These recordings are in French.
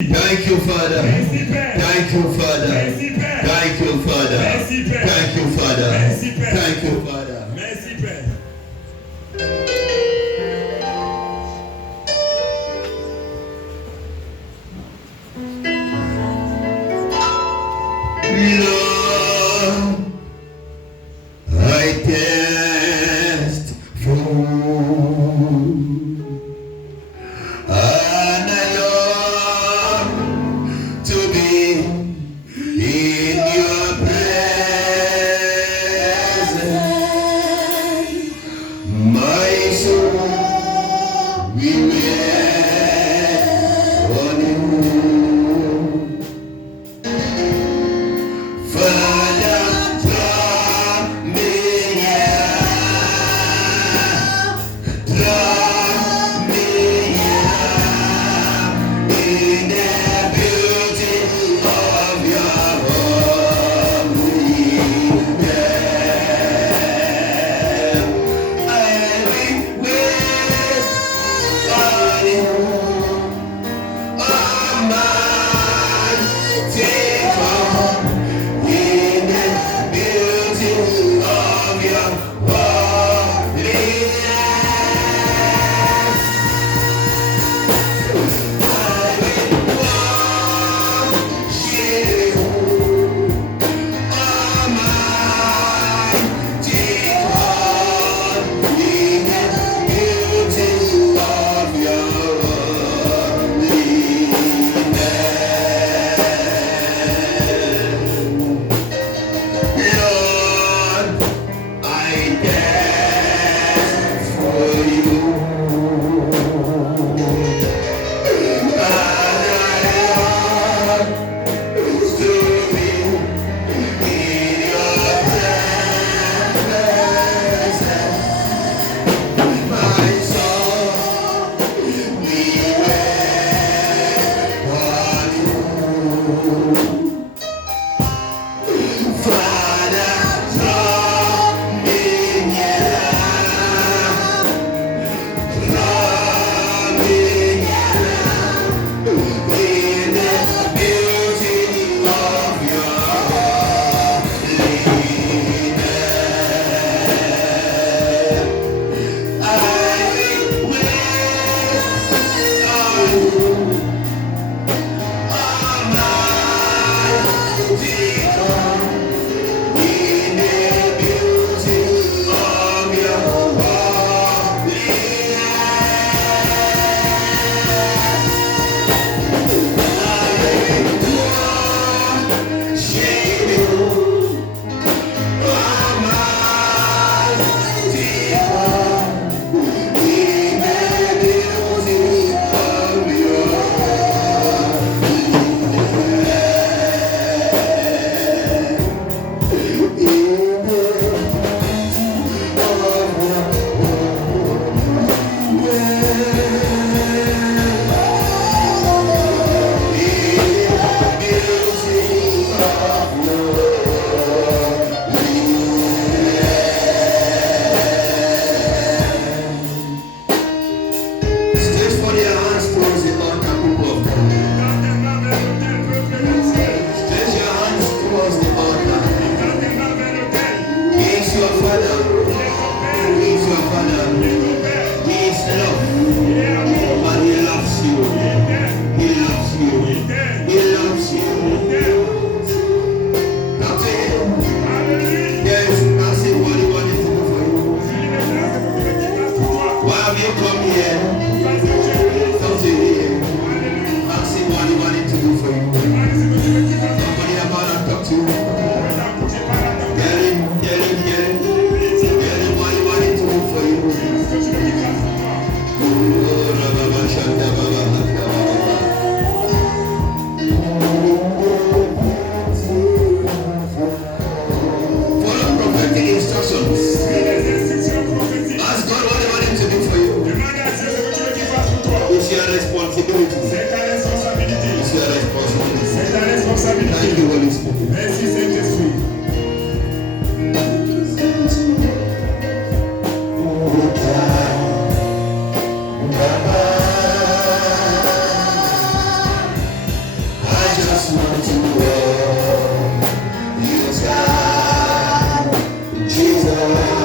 Thank you, Father. Thank you, Father. Thank you, Father. Thank you, Father. Thank you, Father. Merci, Père. Lord, I test food, and I long to be in your presence. My soul will wait on you. Father, draw me near, in the beauty of your holiness. I will wait on you, Almighty God. In the beauty of your holiness, I will worship you, Almighty God. In the beauty of your holiness, Lord, I dance for you, and I long to be in your presence. My soul will wait on you. Father, draw me near, in the beauty of your holiness. I will wait on you, Almighty God. In the beauty of your holiness, I will worship you, Almighty God. In the beauty of your Stretch for your hands towards the altar, people of God. Stretch your hands towards the altar. He is your Father. He is your Father. He is love. And He loves you. He loves you. He loves you. Now to Him, there is nothing what He wanted to do for you. Why have you come here? Come to Him. Ask Him what He wanted to do for you. Somebody about to talk to you. Get Him what He wanted to do for you. Oh, Rababa Shanta Baba Haka Baba. Follow prophetic instructions. Ask God what He wanted to do for you. It's your responsibility. It's your responsibility. Thank you, Holy Spirit. Merci, Saint-Esprit. just want to hold you tight, Jesus.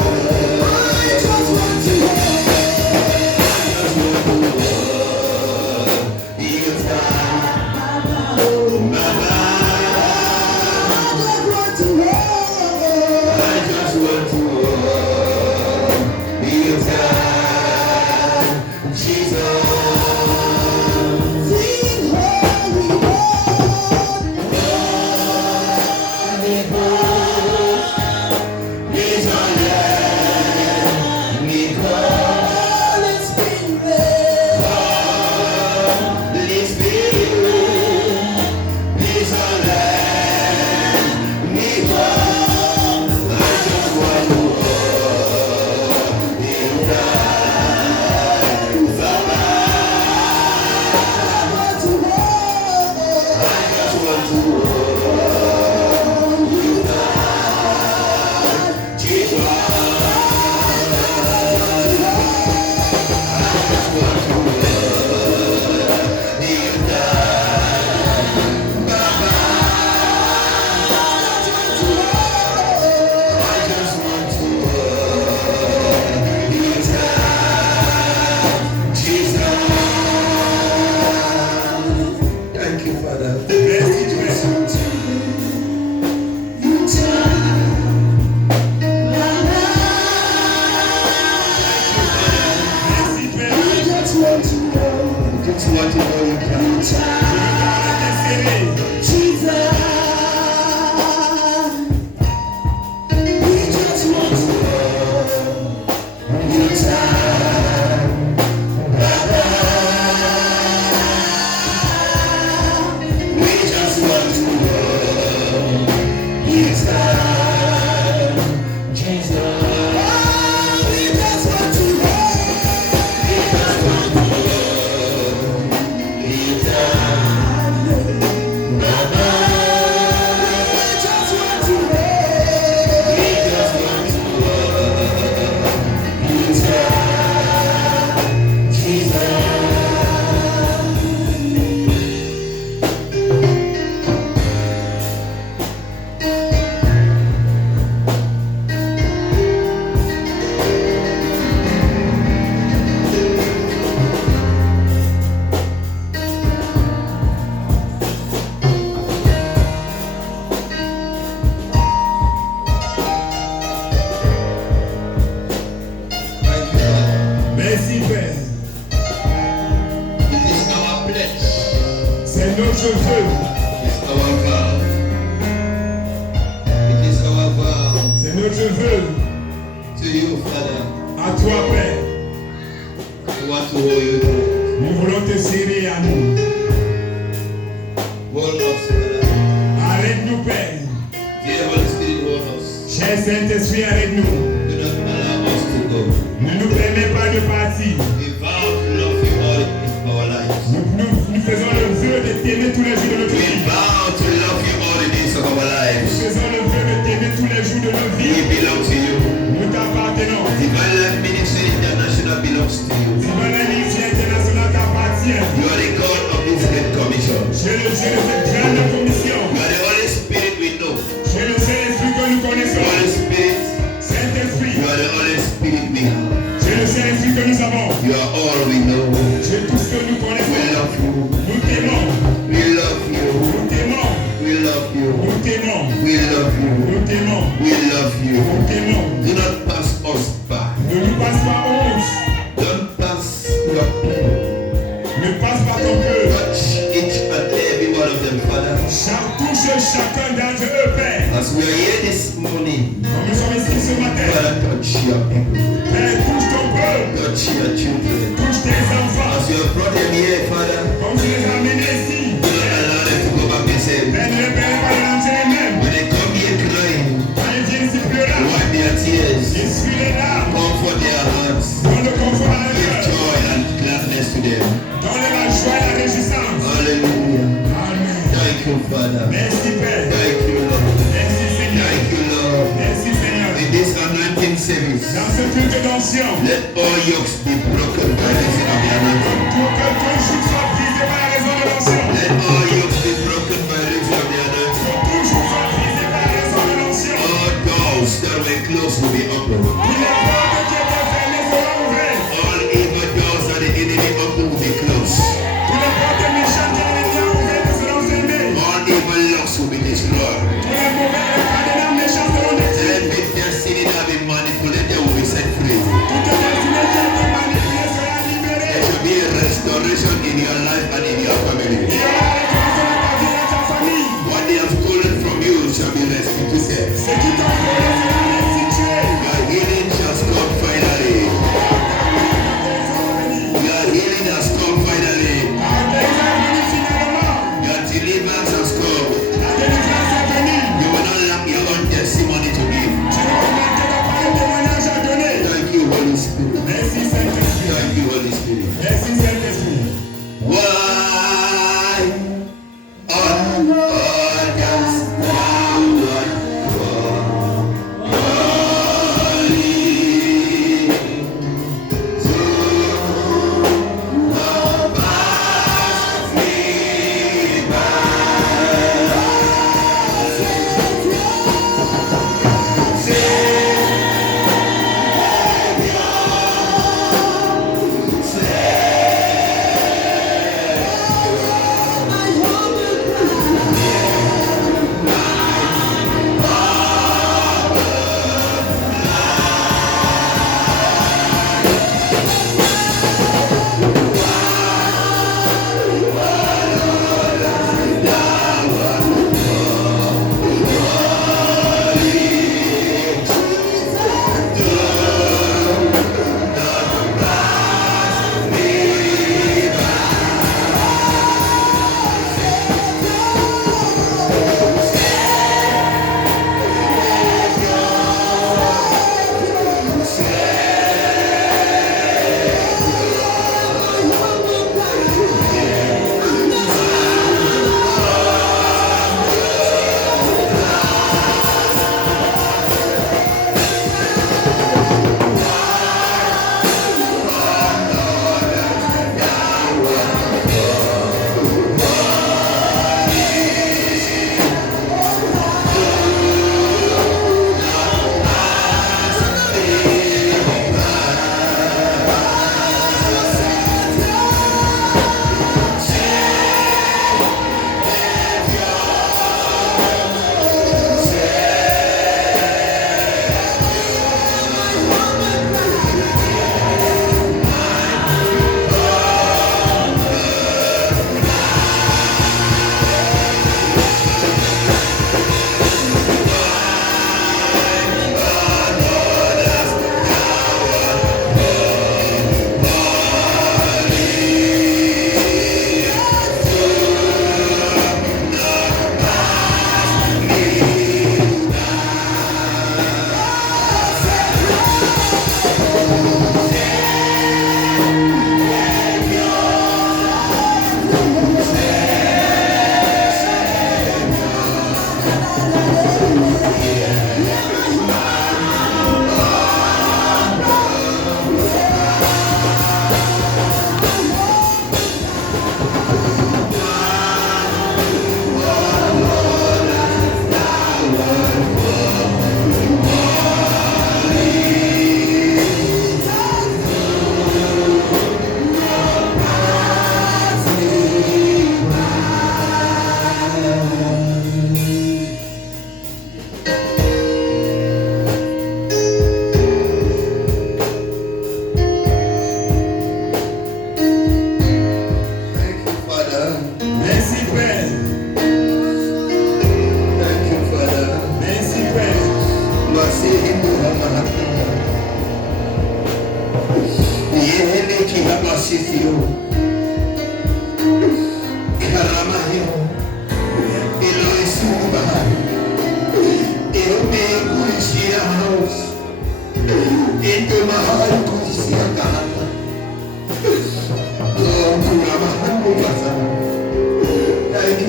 Let all yokes be broken by the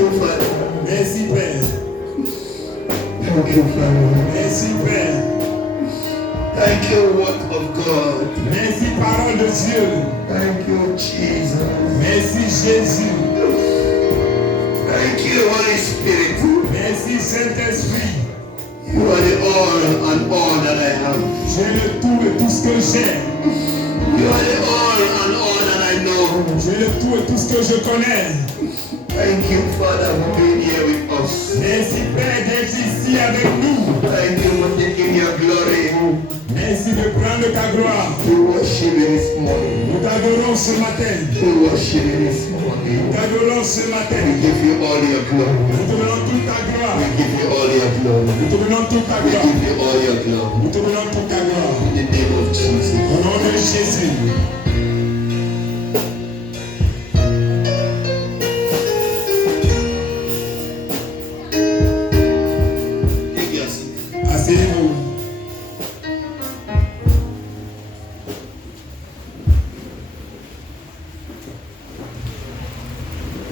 you, Father. Merci, Père. Thank you, Father. Merci, Père. Thank you, Word of God. Merci, parole de Dieu. Thank you, Jesus. Merci, Jésus. Thank you, Holy Spirit. Merci, Saint-Esprit. You are the all and all that I have. Tu es le tout et tout ce que j'ai. You are the all and all that I know. Tu es le tout et tout ce que je connais. Thank you, Father, for being here with us. Merci, Père, d'être ici avec nous. Thank you for taking your glory. Merci de prendre ta gloire. We worship you this morning. Nous t'adorons ce matin. We worship you this morning. Nous t'adorons ce We matin. give you all your glory. Nous te donnons toute ta gloire. We give you all your glory. Nous te donnons toute ta We gloire. give you all your glory. Nous te donnons toute ta gloire. In the name of Jesus. Au nom de Jésus. Take your seat. Asseyez-vous.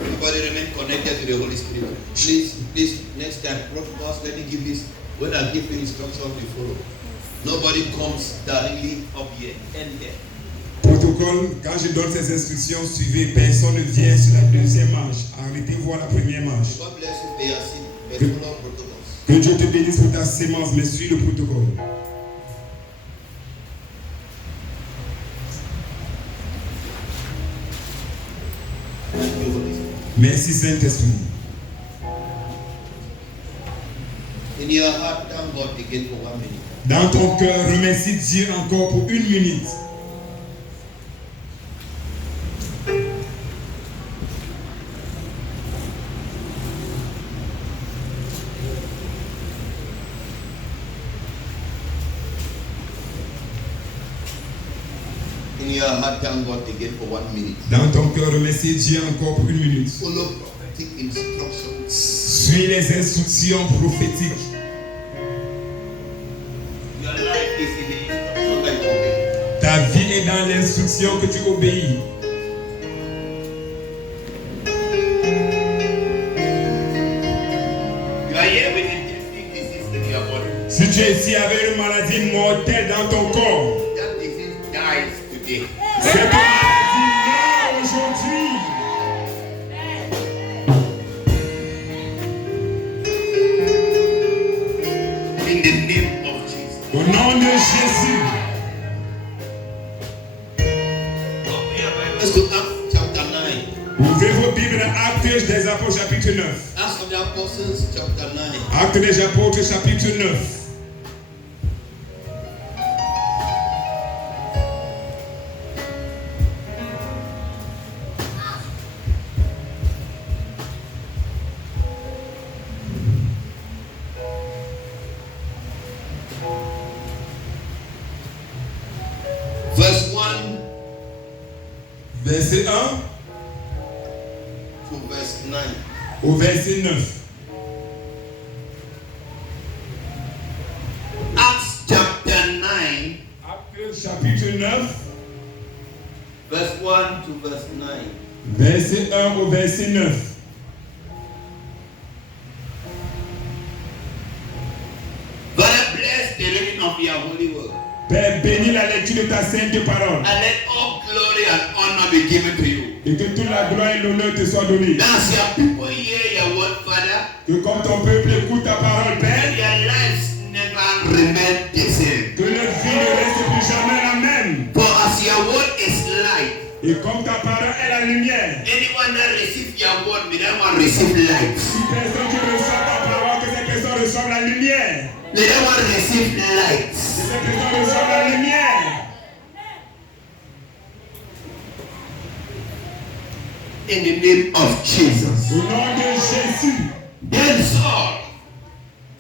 Everybody remain connected to the Holy Spirit. Please, next time, protocols, let me give this. When I give you instructions, you follow. Nobody comes directly up here and there. Protocole, quand je donne ces instructions, suivez. Personne ne vient sur la deuxième marche. Arrêtez-vous à la première marche. God bless you for your seat, but follow protocols. Que Dieu te bénisse pour ta sémence, mais suis le protocole. Thank you, Holy Spirit. Merci Saint-Esprit. In your heart, thank God again for 1 minute. Dans ton cœur, remercie Dieu encore pour 1 minute. In your heart, thank God again for 1 minute. Dans ton cœur, remercie Dieu encore pour 1 minute. Follow prophetic instructions. Suis les instructions prophétiques. Your life is in the instruction that you obey. Ta vie est dans l'instruction que tu obéis. You are here with a genetic disease in your body. Si tu es ici avec une maladie mortelle dans ton corps, That disease dies today. cette maladie meurt aujourd'hui. In the name of Jesus. Au nom de Jésus. Open your Bibles to Acts chapter 9. Ouvrez vos Bibles dans Actes des Apôtres chapitre 9. Acts of the Apostles chapter 9. Actes des Apôtres chapitre 9. Verse 1 Verset 1 to verse 9. au verset 9. Acts chapter 9, Actes chapitre 9, verse 1 to verse 9. verset 1 au verset 9. Father, bless the reading of your holy word. Père, bénis la lecture de ta sainte parole. And let all glory and honor be given to you. Et que toute la gloire et l'honneur te soient donnés. As your people hear your word, Father, Que comme ton peuple écoute ta parole, let Père, their lives never remain the same. que leur vie ne reste plus jamais la même. For as your word is light, Et comme ta parole est la lumière, anyone that receives your word, may that one receive light. si personne qui reçoit ta parole, que cette personne reçoive la lumière. May that one receive light. Que cette personne reçoive la lumière. In the name of Jesus. Au nom de Jésus. Then Saul,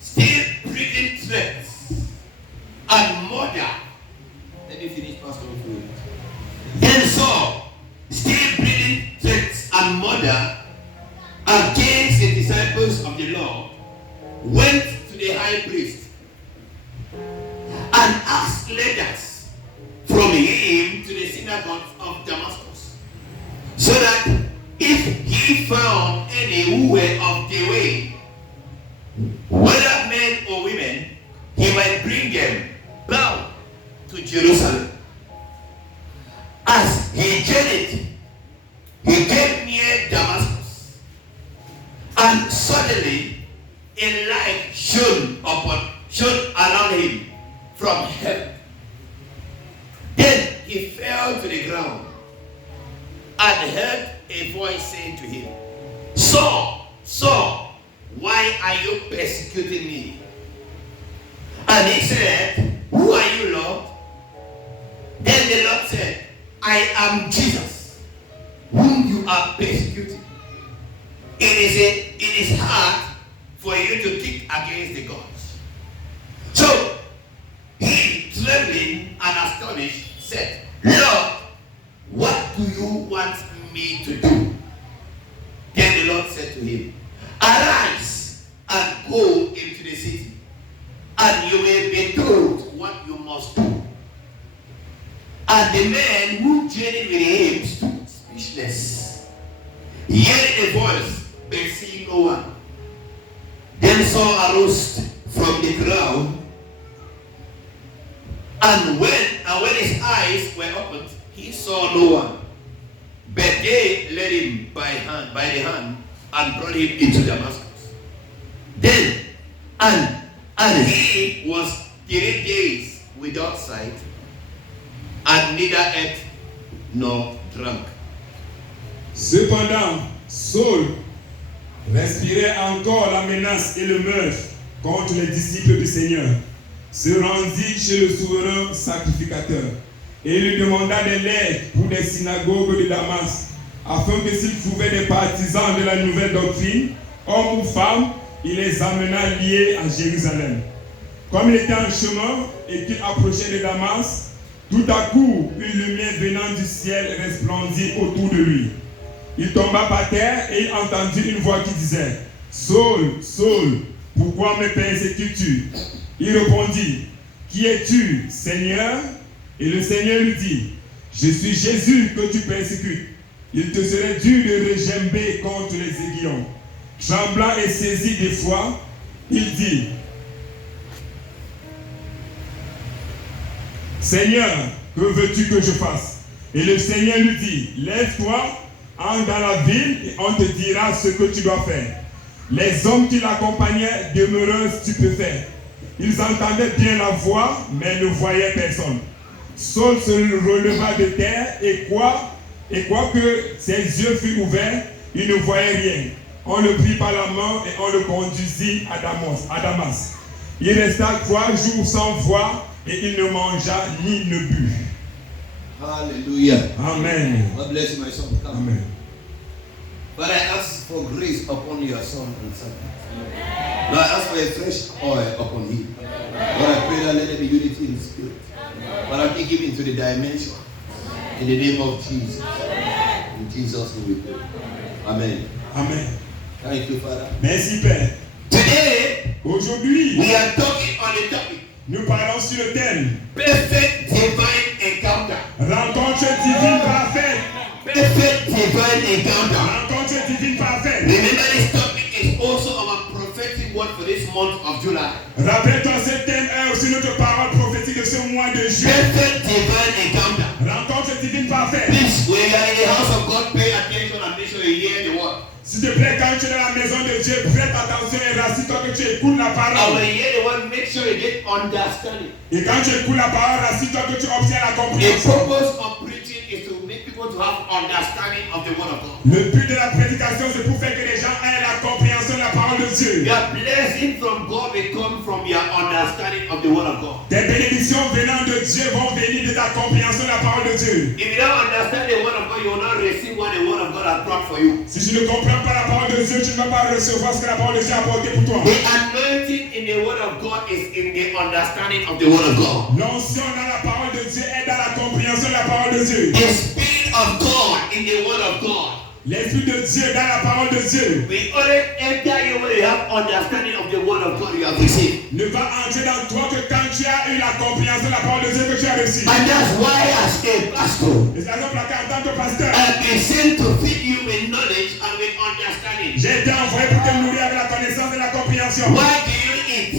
still breathing threats and murder. Let me finish, Pastor. Then Saul, still breathing threats and murder against the disciples of the Lord, went to the high priest and asked letters from him to the synagogues of Damascus, so that if he found any many who were of the way, whether men or women, he might bring them bound to Jerusalem. As he journeyed, he came near Damascus, and suddenly a light shone around him from heaven. Then he fell to the ground and heard a voice saying to him, Saul, Saul, why are you persecuting me? And he said, who are you, Lord? Then the Lord said, I am Jesus, whom you are persecuting. It is hard for you to kick against the gods. So he, trembling and astonished, said, Lord, what do you want me to do? Then the Lord said to him, arise and go into the city, and you will be told what you must do. And the man who journeyed with him stood speechless, hearing a voice, but seeing no one. Then Saul arose from the ground, and when his eyes were opened, he saw no one. But they led him by the hand and brought him into Damascus. Then, and he was 3 days without sight, and neither ate nor drank. Cependant, Saul respirait encore la menace et le meurtre contre les disciples du Seigneur, se rendit chez le souverain sacrificateur et lui demanda de l'aide pour les synagogues de Damas, afin que s'il trouvait des partisans de la nouvelle doctrine, hommes ou femmes, il les amena liés à Jérusalem. Comme il était en chemin et qu'il approchait de Damas, tout à coup, une lumière venant du ciel resplendit autour de lui. Il tomba par terre et il entendit une voix qui disait, Saul, Saul, pourquoi me persécutes-tu? Il répondit, qui es-tu, Seigneur? Et le Seigneur lui dit, je suis Jésus que tu persécutes. Il te serait dur de regimber contre les aiguillons. Tremblant et saisi d'effroi, il dit, Seigneur, que veux-tu que je fasse? Et le Seigneur lui dit, lève-toi, entre dans la ville et on te dira ce que tu dois faire. Les hommes qui l'accompagnaient demeurèrent stupéfaits. Ils entendaient bien la voix, mais ne voyaient personne. Saul se releva de terre et quoique ses yeux furent ouverts, il ne voyait rien. On le prit par la main et on le conduisit à Damas. Il resta 3 jours sans voix et il ne mangea ni ne but. Hallelujah. Amen. God bless you, my son. Come. Amen. But I ask for grace upon your son and son. Lord, I ask for a fresh oil upon him. Lord, I pray that let there be unity in spirit. But I take him into the dimension. In the name of Jesus. In Jesus' name we pray. Amen. Amen. Thank you, Father. Merci, Père. Today, Aujourd'hui, we are talking on the topic. nous parlons sur le thème Perfect divine encounter. rencontre divine parfaite. Perfect divine encounter. Rencontre divine parfaite. Remember, this topic is also our prophetic word for this month of July. Rappelle-toi, ce thème est aussi notre parole prophétique de ce mois de juillet. Perfect divine encounter. Rencontre divine parfaite. Please, when you are in the house of God, pay attention and make sure you hear the word. S'il te plaît, quand tu es dans la maison de Dieu, prête attention et rassure-toi que tu écoutes la And parole. when you hear the word, make sure you get understanding. Et quand tu écoutes la parole, rassure-toi que tu obtiens la The compréhension. purpose of preaching is to make people to have understanding of the word of God. Le but de la prédication, c'est pour faire que les gens aient la compréhension de la parole de Dieu. Your blessing from God will come from your understanding of the word of God. Tes bénédictions venant de Dieu vont venir de ta compréhension de la parole de Dieu. If you don't understand the word of God, you will not receive what the word of God has brought for you. Si tu ne comprends pas la parole de Dieu, tu ne vas pas recevoir ce que la parole de Dieu a apporté pour toi. The anointing in the word of God is in the understanding of the word of God. L'onction dans la parole de Dieu est dans la compréhension de la parole de Dieu. The Spirit of God in the word of God. L'Esprit de Dieu dans la parole de Dieu We only enter you when you have understanding of the word of God you have received. ne va entrer dans toi que quand tu as eu la compréhension de la parole de Dieu que tu as reçue. And that's why as a pastor, Et c'est la raison pour laquelle en tant que pasteur, I've been sent to feed you with knowledge and with understanding. J'ai été envoyé pour te nourrir avec la connaissance et la compréhension. Why do you eat?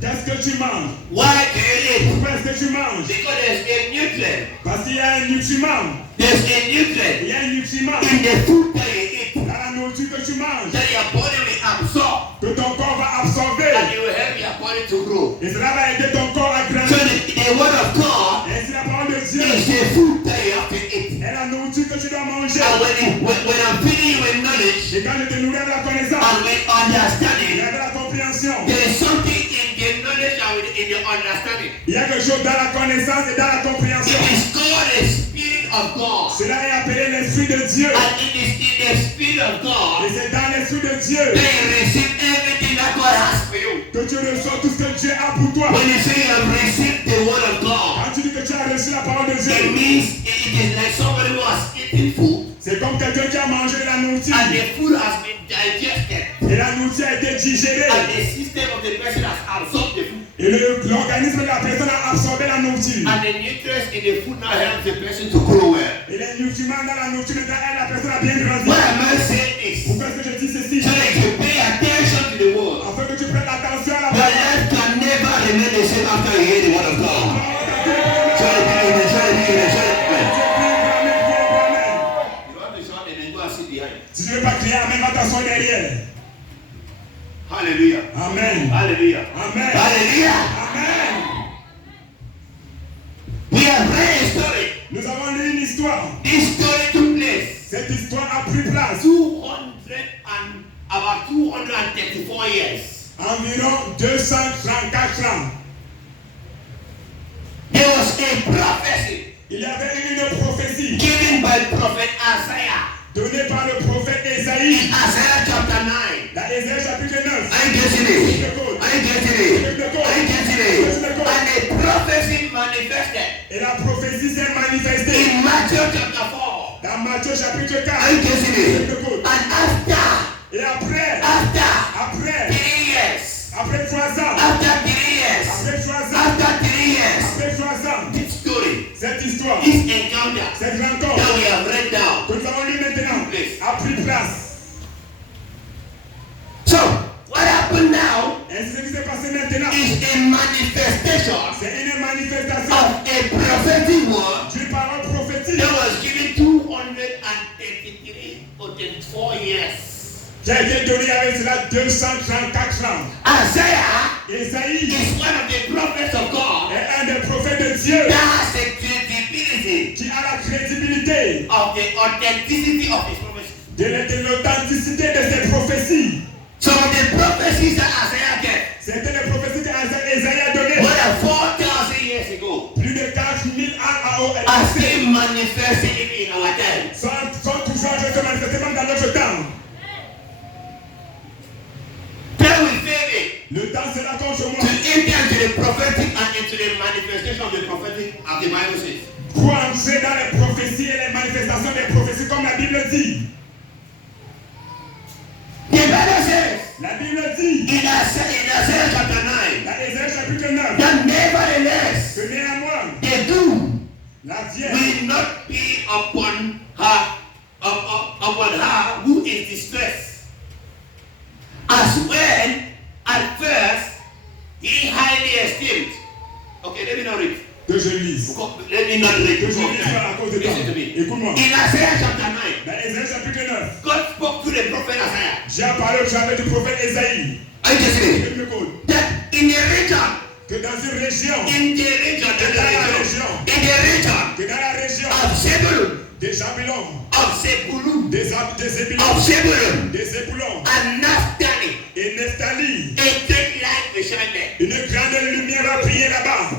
Qu'est-ce que tu manges? Why do you eat? Pourquoi est-ce que tu manges? Because there's a nutrient. Parce qu'il y a un nutriment. There's a nutrient Il y a un nutriment in the food that you eat dans la nourriture que tu manges, that your body will absorb que ton corps va absorber. and it will help your body to grow. Et cela va aider ton corps à So grandir. the word of God Et c'est la parole de Dieu. is the food that you have to eat. Et la nourriture que tu dois manger. And when I'm feeding you with knowledge Et quand je te nourris avec la connaissance and with et understanding, avec la compréhension, there is something in the knowledge and in the understanding. il y a quelque chose dans la connaissance et dans la compréhension. It is called the Spirit of God. Cela est appelé l'Esprit de Dieu. And it is in the Spirit of Et God c'est dans l'Esprit de Dieu that you receive everything that God has for you. que tu reçois tout ce que Dieu a pour toi. When you say you have received the word of God, Quand tu dis que tu as reçu la parole de it Dieu, means it is like somebody who has eaten food c'est comme quelqu'un qui a mangé de la nourriture. and the food has been digested Et la nourriture a été digérée. and the system of the person has absorbed the food. Et l'organisme de la personne a absorbé la nourriture. And the nutrients in the food now help the person to grow well. Et les nutriments dans la nourriture aident la personne à bien grandir. Why am I saying this? Pourquoi est-ce que je dis ceci? So that you pay attention to the word. Afin que tu prennes attention à la Your parole. life can never remain the same after you hear the word of God. So it begin, so it begin, so it begin. You want to shout and then go and sit behind. Si tu ne veux pas crier Amen, va t'asseoir derrière. Hallelujah. Amen. Hallelujah. Amen. Hallelujah. Amen. We have read a story. Nous avons lu une histoire. This story took place Cette histoire a pris place 234 years. environ 234 ans. There was a prophecy Il y avait une prophétie given by prophet Isaiah donnée par le prophète Ésaïe in Isaiah chapter 9. dans Ésaïe chapitre 9. I getting it. I getting it. I getting it. And the prophecy manifested Et la prophétie s'est manifestée in Matthew chapter 4. dans Matthieu chapitre 4. I getting it. And after Et après 3 years, après 3 ans, after 3 years, après 3 ans, after 3 years, après 3 ans, this story, cette histoire, this encounter cette rencontre that we have read down. que nous avons lu maintenant a pris place. So, what happened now Et ce qui s'est passé maintenant, is a manifestation c'est une manifestation of a prophetic word d'une parole prophétique that was given 233 or 34 years. qui a été donnée avec cela 234 ans. Isaiah Ésaïe is one of the prophets of God est un des prophètes de Dieu that has the credibility qui a la crédibilité of the authenticity of his prophecy. de l'authenticité de ses prophéties. Some of the prophecies that Isaiah gave C'était les prophéties qu'Ésaïe a données more than 4,000 years ago plus de 4000 ans are still manifesting in our time. sont toujours en train de se manifester même dans notre temps. Pray with faith Le temps sera contre to moi enter into the prophetic and into the manifestation of the prophetic, as the Bible says. pour entrer dans les prophéties et les manifestations des prophéties comme la Bible dit. The Bible says La Bible dit in Isaiah chapter 9 dans Ésaïe chapitre 9 that nevertheless que néanmoins the doom la vierge will not be upon her who is distressed. As when at first he highly esteemed. Okay, let me not read. que je lise. Let me not read. Que je lise à cause de temps. Listen to me. Écoute-moi. In Isaiah chapter 9, Dans Ésaïe chapitre 9, God spoke to the prophet Isaiah. j'ai parlé au travers du prophète Ésaïe. I just say Que tu m'écoutes. that in the region, Que dans une région, in the region, que dans la région, in la région of Zebulun, des Zabulon, of Zebulun, des Zébulon, of Zebulun, des Zébulon and Naphtali, et Nephtali, a great light will shine there. une grande lumière va briller là-bas.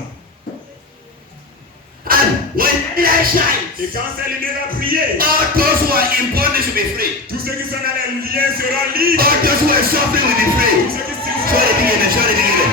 And when that light shines, Et quand cette lumière va briller, all those who are in bondage will be free. tous ceux qui sont dans les liens seront libres. All those who are suffering will be free. Tous ceux qui sont Show the beginning, show the beginning.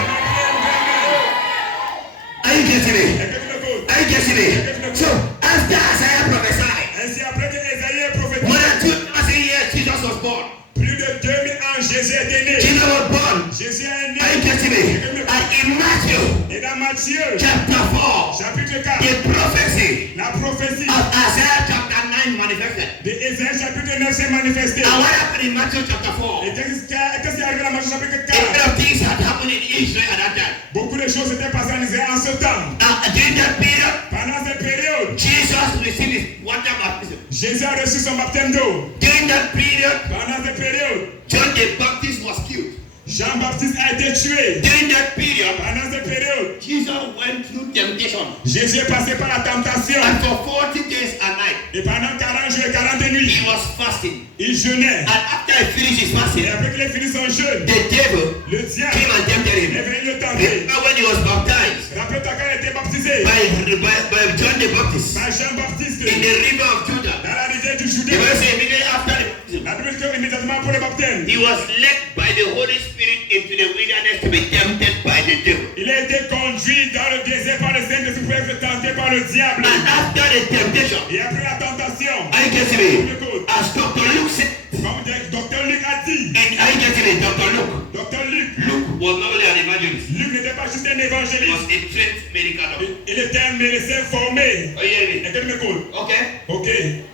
Are you getting it? Et que tu m'écoutes. Are you getting it? So, after Isaiah prophesied, Ainsi après que Ésaïe ait prophétisé, more than 2,000 years Jesus was born. plus de 2000 ans Jésus Jésus était né. Jesus was born. Jésus est né. Are you getting me? And in Matthew Et dans Matthieu, chapter 4, chapitre 4, the prophecy la prophétie of Isaiah chapter 9 manifested. de Ésaïe chapitre 9 s'est manifestée. And what happened in Matthew chapter 4? Et qu'est-ce qui est arrivé dans Matthieu chapitre A lot 4? of things had happened in Israel at that time. Beaucoup de choses étaient passées en Israël en ce temps. During that period, Pendant cette période, Jesus received his water baptism. Jésus a reçu son baptême d'eau. During that period, Pendant cette période, John the Baptist was killed. Jean-Baptiste a été tué. During that period, Pendant cette période, Jesus went through temptation. Jésus est passé par la tentation. And for 40 days and nights, Et pendant 40 jours et 40 nuits, he was fasting. il jeûnait. And after he finished his Et fasting, après qu'il ait fini son jeûne, the devil le diable came and tempted est him. venu le tenter. Remember when he was baptized Rappelle-toi quand il a été baptisé by John the Baptist par Jean-Baptiste in the river of Judah. dans la rivière du The Jourdain. Bible says immediately after the baptism, La Bible dit que immédiatement pour le baptême, he was led by the Holy Spirit into the wilderness to be tempted by the devil. il a été conduit dans le désert par le Saint-Esprit pour être tenté par le diable. And after the temptation, Et après la tentation, are you getting me? écoute, As Dr. Luke said, comme Dr. Luc a dit, and are you getting me? Dr. Luke. Dr. Luc, Luke was not only an evangelist, Luc n'était pas juste un he was évangéliste, a trained medical doctor. il était un médecin formé. Are you hearing me? Est-ce que tu m'écoutes? Okay? Ok,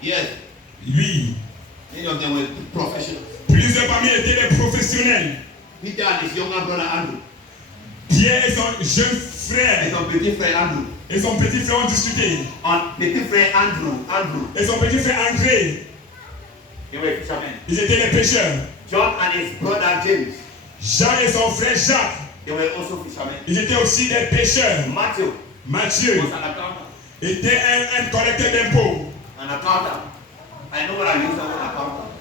Yes. lui, Many of them were professionals. plusieurs parmi eux étaient des professionnels. Peter and his younger brother Andrew, Pierre et son jeune and frère son petit frère Andrew. et son petit frère ont discuté. Petit frère Andrew, Et son petit frère André, they were fishermen. ils étaient des pêcheurs. John and his brother James, Jean et son frère Jacques, they were also fishermen. ils étaient aussi des pêcheurs. Matthew Matthieu was an accountant. était un collecteur d'impôts, An accountant. I know what I use the word accountant.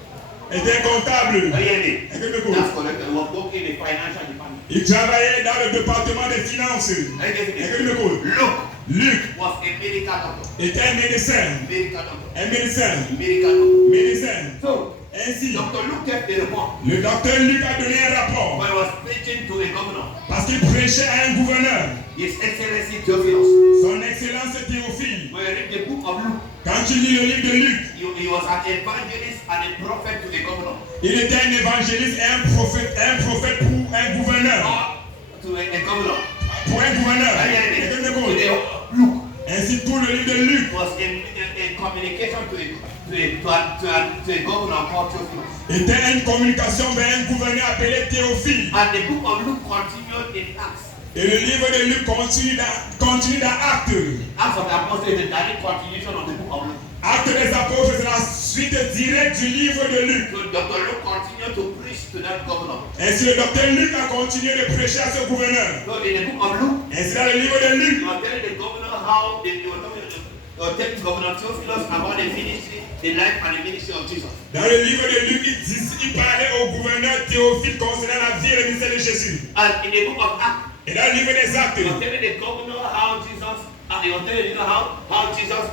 était un comptable. Are you hearing me? Est-ce que tu m'écoutes? That's correct. He was working in the financial department. Il travaillait dans le département des finances. Are you getting Est-ce que tu me? m'écoutes? Luke Luc was a medical doctor. était un médecin. Medical doctor. Un médecin. Medical doctor. Médecin. So, Ainsi, Dr. Luke kept the report. le docteur Luc a donné un rapport When he was preaching to a governor, parce qu'il prêchait à un gouverneur, His Excellency Theophilus. son excellence Théophile. When you read the book of Luke, Quand tu lis le livre de Luc, he was an evangelist and a prophet to the governor. il était un évangéliste et un prophète pour un gouverneur. Or to a governor. Pour un gouverneur. Are you hearing Est-ce que tu me? m'écoutes? Luke Ainsi, tout le livre de Luc was a communication to a governor called Theophilus. était une communication vers un gouverneur appelé Théophile. And the book of Luke continued in Acts. Et le livre de Luc continue dans Actes. Acts of the Apostles is a direct continuation of the book of Luke. Actes des apôtres, c'est la suite directe du livre de Luc. So Dr. Luke continued to preach to that governor. Ainsi, le docteur Luc a continué de prêcher à ce gouverneur. So in the book of Luke, Ainsi, dans le livre de Luc, you are telling the governor how they were telling Governor Theophilus about the ministry, the life and the ministry of Jesus. dans le livre de Luc, il parlait au gouverneur Théophile concernant la vie et le ministère de Jésus. And in the book of Acts, Et dans le livre des Actes, you are telling the governor how Jesus, you are telling how Jesus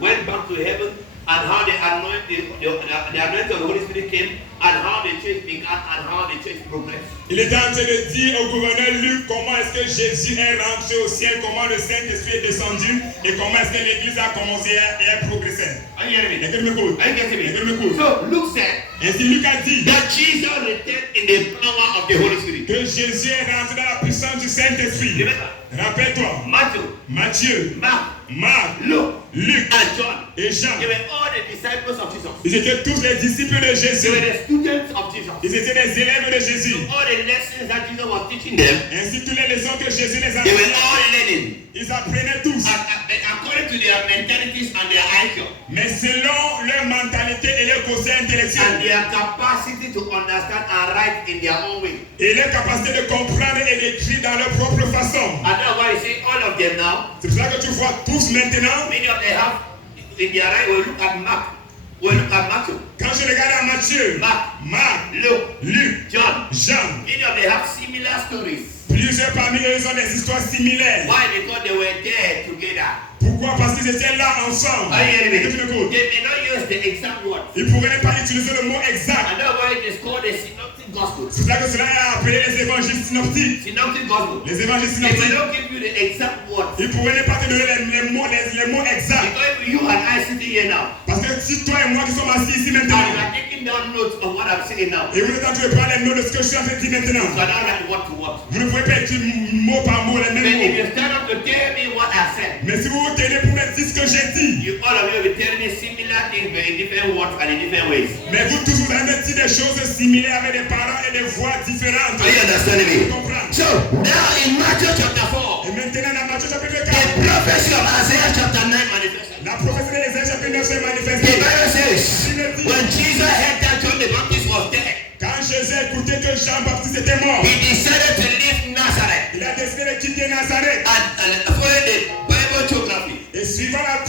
went back to heaven and how the anointing of the Holy Spirit came and how the church began and how the church progressed. il était en train de dire au gouverneur Luc comment est-ce que Jésus est rentré au ciel, comment le Saint-Esprit est descendu et comment est-ce que l'Église a commencé et a progressé. Are you hearing me? Est-ce que tu m'écoutes? Are you getting Est-ce que me? tu m'écoutes? So Luke said Ainsi, Luc a dit that Jesus returned in the power of the Holy Spirit. que Jésus est rentré dans la puissance du Saint-Esprit. Remember, Rappelle-toi, Matthew, Matthieu, Mark, Marc, Luke, Luc and John, et Jean, they were all the disciples of Jesus. ils étaient tous les disciples de They Jésus. were the students of Jesus. Ils étaient des élèves de Jésus. All the lessons that Jesus was teaching them, Ainsi, toutes les leçons que Jésus les a they were apprenaient, all learning ils apprenaient tous. according to their mentalities and their IQ Mais selon leur mentalité et leur quotient and intellectuel their capacity to understand and write in their own way. et leur capacité de comprendre et d'écrire dans leur propre façon. And that's why you see all of them now, C'est pour ça que tu vois tous maintenant, many of them have in their right, we look at Mark, we look at Matthew, quand je regarde à Matthieu, Mark, Marc, Luke, Luc, John, Jean, many of them have similar stories. plusieurs parmi eux ont des histoires similaires. Why? Because they were there together. Pourquoi? Parce qu'ils étaient là ensemble. Are you hearing Est-ce que tu me? m'écoutes? They may not use the exact word. Ils pourraient pas utiliser le mot exact. And that's why it is called the synoptic gospel. C'est pour ça que cela est appelé les évangiles synoptiques. Synoptic gospel. Les évangiles They may synoptiques. not give you the exact words. Ils pourraient pas te donner les mots exacts. Because you and I sitting here now, Parce que si toi et moi qui sommes assis ici and you maintenant, are taking down notes of what I'm saying now, et vous êtes en train de prendre les notes de ce que je suis en train de dire you maintenant, cannot write word to word. vous ne pouvez pas écrire mot par mot les But mêmes if mots. you stand up to tell me what I said, Mais si vous vous tenez pour me dire ce que j'ai dit, all of you will tell me similar things but in different words and in different ways. mais vous tous vous allez me dire des choses similaires avec des paroles et des voix différentes. Are you understanding me? Vous comprenez? So now in Matthew chapter 4, Et maintenant dans Matthieu chapitre the 4, prophecy of Isaiah chapter 9 manifested. la prophétie d'Ésaïe chapitre 9 s'est The manifestée. Bible says, when Jesus heard that John the Baptist was dead, Quand Jésus a écouté que Jean-Baptiste était mort, he decided to leave Nazareth il a décidé de quitter Nazareth. and follow the Bible geography. Et suivant la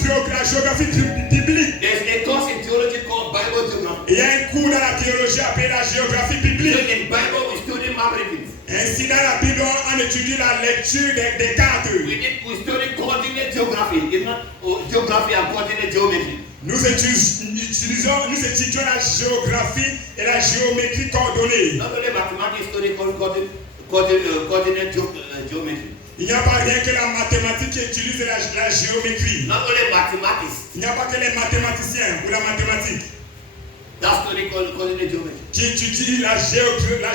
géographie biblique, There's a course in theology called Bible geography. il y a un cours dans la théologie appelé la géographie So biblique. in Bible we study map readings. Ainsi, dans la Bible, on étudie la lecture des cartes. We study coordinate geography. It's not geography and coordinate geometry. Nous étudions la géographie et la géométrie coordonnée. Not only mathematics study coordinate geometry. Il n'y a pas rien que la mathématique qui utilise la géométrie. Not only mathematics. Il n'y a pas que les mathématiciens ou la mathématique That's study coordinate geometry. qui étudient la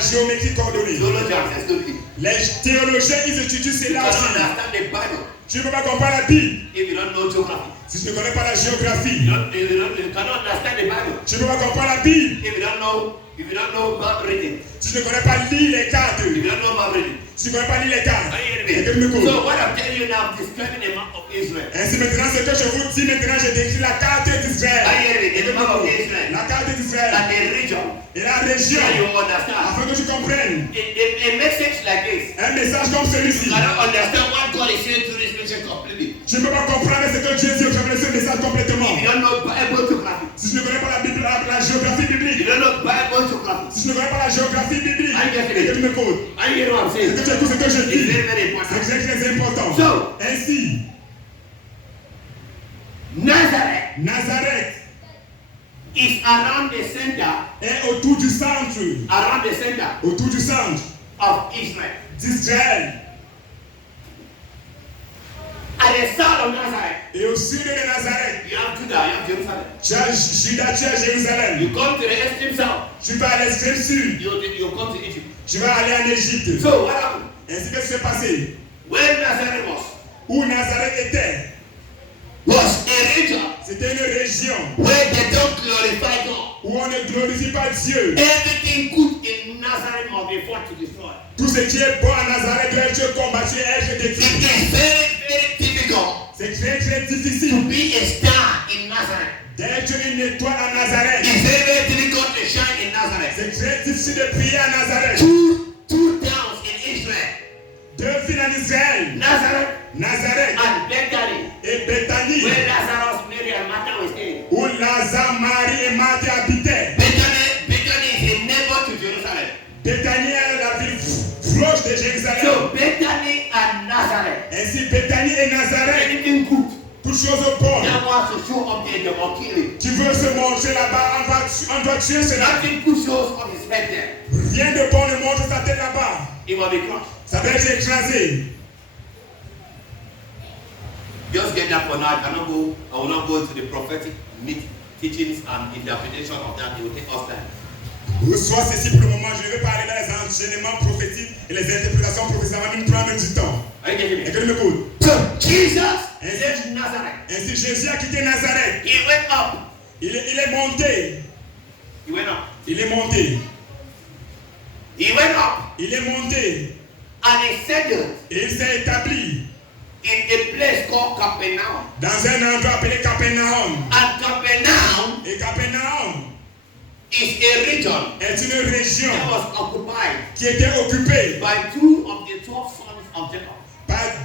géométrie coordonnée. Theologians study. Les théologiens, ils étudient You cela cannot aussi. understand the Bible Tu ne peux pas comprendre la Bible if you don't know geography. si tu ne connais pas la géographie. You cannot understand the Bible Tu ne peux pas comprendre la Bible if you don't know map reading. si tu ne connais pas lire les cartes. If you don't know map reading. Si tu ne connais pas lire les cartes. Are you Et que hearing tu me me? cours. So what I'm telling you now, I'm describing the map of Israel. Ainsi maintenant, ce que je vous dis maintenant, je décris la carte d'Israël. Are you hearing me? Et que The tu me map of cours. Israel. La carte d'Israel Like a region. et la région. So you understand. Afin que tu comprennes A message like this. un message comme celui-ci. You cannot understand what God is saying through this message completely. Tu ne peux pas comprendre ce que Dieu dit au travers de ce message complètement. If you don't know Bible geography. Si tu ne connais pas la Bible, la géographie If you biblique. don't know Bible geography. Si tu ne connais pas la géographie biblique. I get it. Et que tu me cours. Are you hearing what I'm Et saying? que tu écoutes ce que je It's dis. very, very C'est important. très très important. So, Ainsi, Nazareth Nazareth is around the center, est autour du centre. around the center Autour du centre of Israel. d'Israël. At the south of Nazareth, Et au sud de Nazareth, you have Judah, you have Jerusalem. tu as Juda, tu as Jérusalem. You come to the extreme south, Tu vas à l'extrême sud. you come to Egypt. Tu vas aller en Égypte. So what happened? Ainsi que s'est passé. Where Nazareth Où Nazareth était, was a region c'était une région where they don't glorify God. où on ne glorifie pas Dieu. Everything good in Nazareth must be fought to destroy. Tout ce qui est bon à Nazareth doit être combattu et être It détruit. is very, very difficult C'est très très to difficile be a star in Nazareth. d'être une étoile à Nazareth. It's very, very difficult to shine in Nazareth. C'est très difficile de prier à Nazareth. Two towns in Israel, Deux villes en Israël, Nazareth Nazareth and Bethany, et Bethanie, where Lazarus, Mary, and Martha were staying. où Lazare, Marie et Marthe habitaient. Bethany is a neighbor to Jerusalem. Bethanie est la ville proche de Jérusalem. So Bethany and Nazareth, Ainsi, Bethanie et Nazareth, anything good, toutes choses bonnes. that wants to show up there, they will kill it. Tu veux se montrer là-bas, on doit tuer cela. Nothing good shows up his head there. Rien de bon ne montre sa tête là-bas. It will be crushed. Ça doit être écrasé. Just get that for now. I will not go into the prophetic teachings and interpretation of that. It will take us time. Reçois ceci pour le moment. Je vais parler dans les enseignements prophétiques et les interprétations prophétiques. Ça va nous prendre du temps. Are you getting Et me? que tu m'écoutes. So Jesus left Nazareth. Ainsi, Jésus a quitté Nazareth. He went up. Il est monté. He went up. Il est monté. He went up. Il est monté. And he settled Et il s'est établi in a place called Capernaum. dans un endroit appelé Capernaum. And Capernaum Et Capernaum is a region est une région that was occupied qui était occupée by two of the 12 sons of Jacob. par